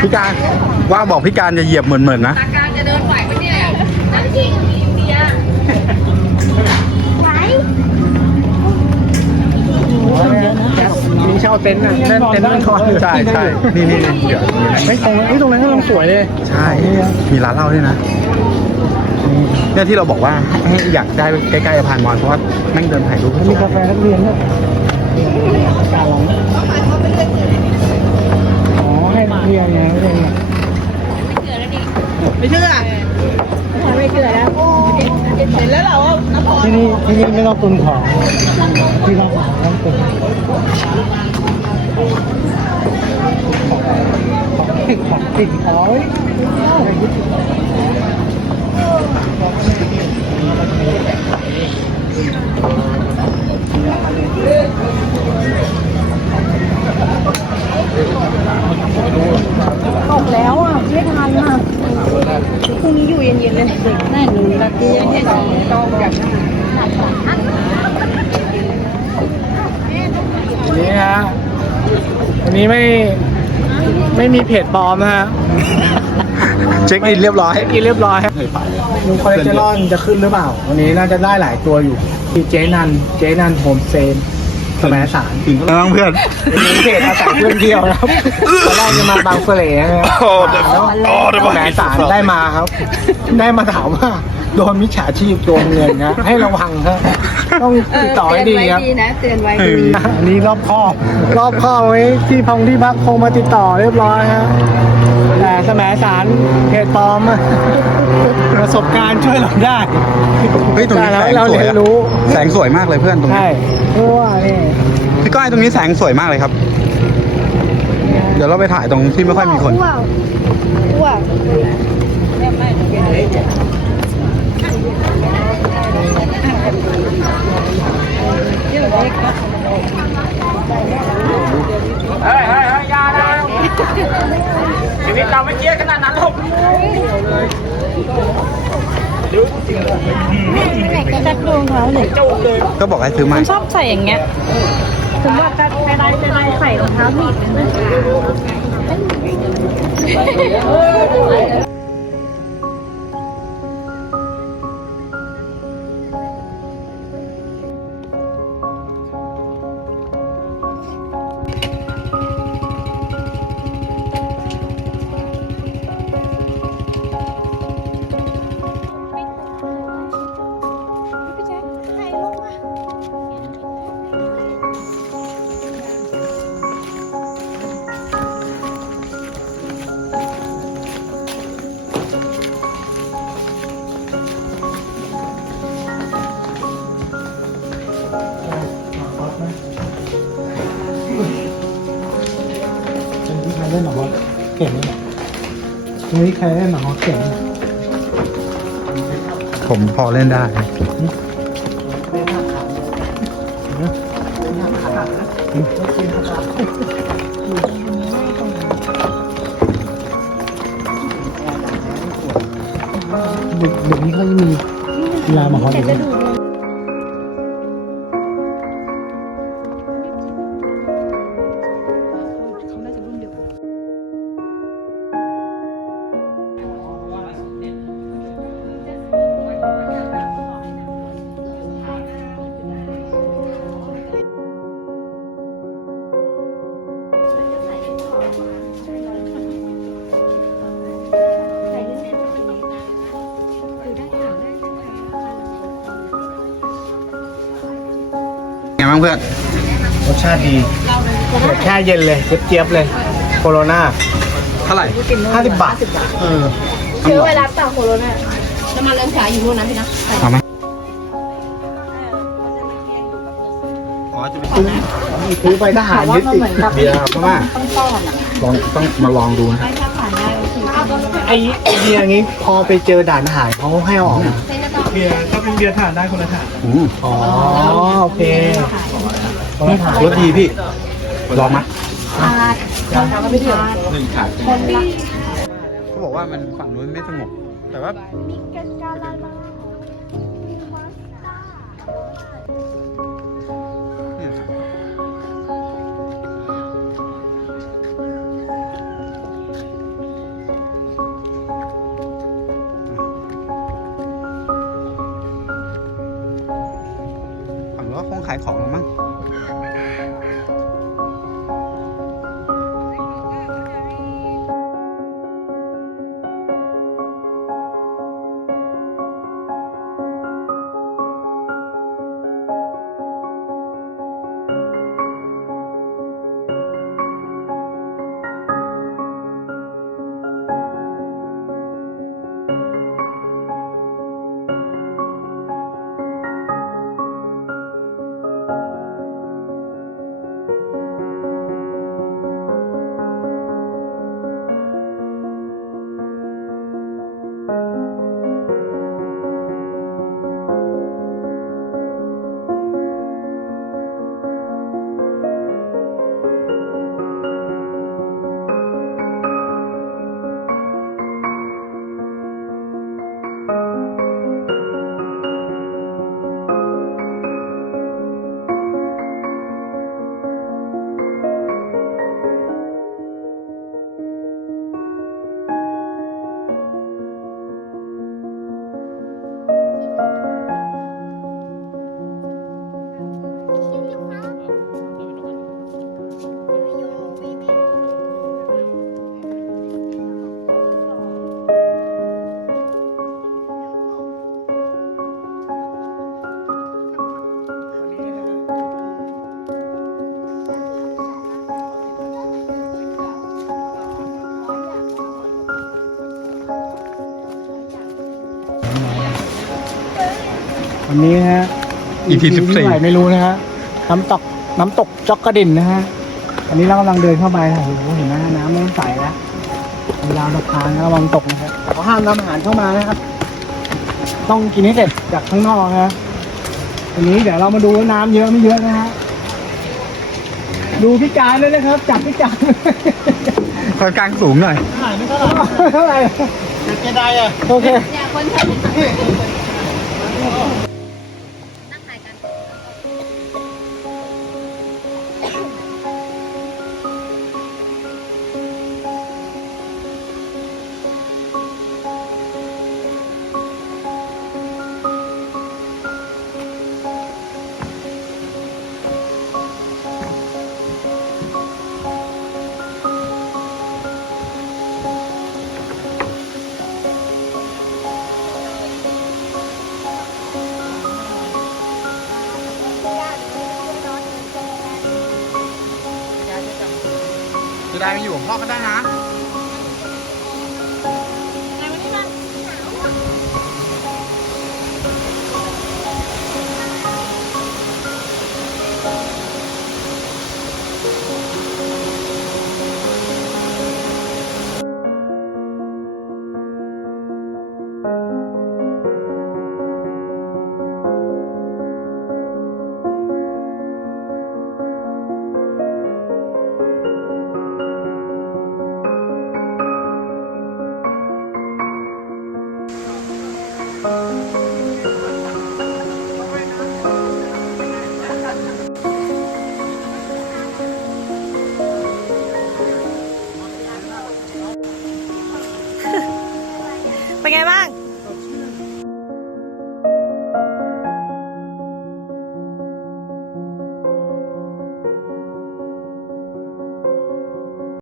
พี่การว่าบอกพี่การจะเหยียบเหมือนเหมือนๆนะการจะเดินไหวไปเนี่ยน้ำจริงอินเดียมีเช่าเต็นท์อะเต็นท์เต็นท์มันคอใช่ใช่นี่นี่นี่เดี๋ยวนี่แหละไม่ตรงนี้ตรงนั้นก็ลงสวยเลย ใช่ มีร้านเหล้าด้วยนะเนี่ยที่เราบอกว่าให้อยากได้ใกล้ๆสะพานมอญเพราะว่าแม่งเดินถ่ายรูปมีกาแฟนักเรียนด้วยอากาศร้อนอ๋อ ให้นักเรียนไงนักเรียนไงไม่เชื่อไม่เชื่อแล้วเห็นแล้วเหรอว่าน้ำพอที่นี่ที่นี่ไม่ต้องตุนของที่ร้านอาหารต้องตุนของติดของติดของ ตกแล้วอะไม่ทันอะพรุ่งนี้อยู่ เย็นๆเลยแน่หนูนาทียังแค่สีต้องแบบอันนี้นะอันนี้ไม่ไม่มีเพจปลอมนะฮะเช็คอินเรียบร้อยเช็คอินเรียบร้อยดูคอเลสเตอรอลจะขึ้นหรือเปล่า วันนี้น่าจะได้หลายตัวอยู่ที่เจนันเจนันโฮมเซน สมัยสารถึงแล้วเพื่อนเป็นเพจอาศัยเพื่อนเที่ยวนะครับตอนแรกจะมาบางเสล่นะครับโอ้เดี๋ยวแล้วโอ้เดี๋ยวสมัยสารได้มาครับ ได้มาถามว่าโดนมิจฉาชีพโกงเงินนะ ให้ระวังครับต้องติดต่อให้ดีครับดีนะเตือนไว้เอดีออันนี้รอบครอบรอบครอบไว้ที่พงที่พักคงมาติดต่อเรียบร้อยฮะแต่สมัยสารเพจปลอมอะ ประสบการณ์ช่วยเราได้เฮ้ยตรงนี้แต่แสงเราสวยเรียอะนรู้แสงสวยมากเลยเพื่อนตรงนี้ใช่เพราะว่านี่พี่ก้อยตรงนี้แสงสวยมากเลยครับ เดี๋ยวเราไปถ่ายตรงที่ไม่ค่อยมีคน ว้าวว้าวเดี๋ยวเด็กนะ เฮ้ยเฮ้ยเฮ้ยยานะชีวิตเราไม่เครียดขนาดนั้นหรอก ไหนก็จะดูเขาเลย จูบเลย ก็บอกให้ซื้อใหม่ ชอบใส่อย่างเงี้ยถึงว่าการไปได้ไปได้ใส่รองเท้าผิดนะ อเก่งเนี่ยตรงนี้ใครเล่นหมอเก่งเนี่ยผมพอเล่นได้ เด็กเด็กนี้เขาจะมีกีฬาหมอเด็ ไงบ้างเพื่อนรสชาติดีแบบแช่เย็นเลยเจี๊ยบๆเลย โคโรนาเท่าไหร่50บาทเออซื้อไวรัสต่อโคโรนาจะมาเริ่มฉายอยู่นู่นนะพี่นะเอาไหมอ๋อจะไปซื้อซื้อไปทหารยึดติดเบียร์พม่าต้องต้อนอะลองต้องมาลองดูนะไม่ถ้าผ่านได้โอเคไอ้ไอ้เบียร์อย่างงี้พอไปเจอด่านทหารเขาให้เอาออกนะเบียร์ ถ้าเป็นเบียร์ถ่านได้คนละถ่านอืมอ๋อโอเครสดีพี่ลองไหมขาดเราก็ไม่ขาดหนึ่งขาดคนละเขาบอกว่ามันฝั่งนู้นไม่สงบแต่ว่ามีกันกาลาลา ขายของแล้วมั้ง วันนี้นะฮะ EP 14 ที่ไหนไม่รู้นะฮะน้ำตกน้ำตกจอกกระดินนะฮะอันนี้เรากำลังเดินเข้าไปนะโอ้โหเห็นไหมน้ำเริ่มใสแล้วเวลาเราทานนะระวังตกนะครับแต่เขาห้ามนำอาหารเข้ามานะครับ ต้องกินให้เสร็จจากข้างนอกนะฮะอันนี้เดี๋ยวเรามาดูว่าน้ำเยอะไม่เยอะนะฮะดูพิการด้วยนะครับ จับพิการค่อนกลางสูงหน่อยเท่าไหร่จะได้อะโอเค อย่าคนถ่ายนั่งถ่าย ได้ไม่อยู่พ่อก็ได้นะ